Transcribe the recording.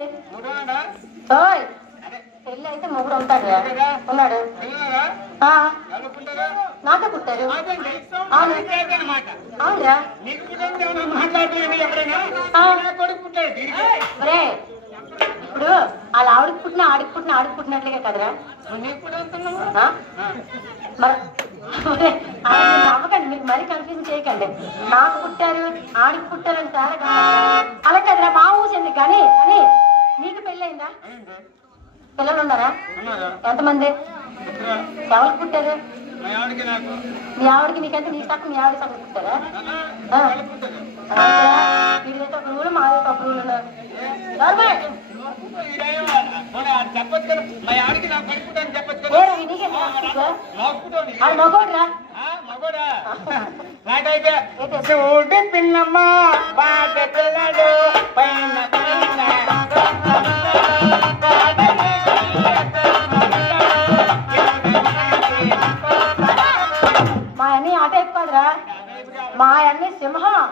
ఓయ్ పెళ్ళి అయితే మొగుడు ఉంటాడు ఉన్నాడు. నాతో పుట్టారు. అవునరా ఒరే ఇప్పుడు వాళ్ళ ఆవిడకి పుట్టిన ఆడికి పుట్టిన ఆడికి పుట్టినట్లుగా కదరా మరి అవ్వకండి. మీకు మరీ కన్ఫ్యూజన్ చేయకండి. నాకు పుట్టారు ఆడికి పుట్టారని తేడా అలా కదరా మా ఊసింది. కానీ కానీ నీకు పెళ్ళయిందా? పిల్లలు ఉన్నారా? ఎంతమంది? ఎవరికి పుట్టారు? మీ ఆవిడకి నీకంటే నీకు తప్ప మీ ఆవిడ సగం పుట్టారా? వీడిదైతే ఒక రూలు మాదైతే ఒక రూలు ఉన్నారు. మగోడ్రా పిల్లమ్మా పిల్లడు మా అన్నీ ఆట ఎక్కువరా. మా అన్నీ సింహం.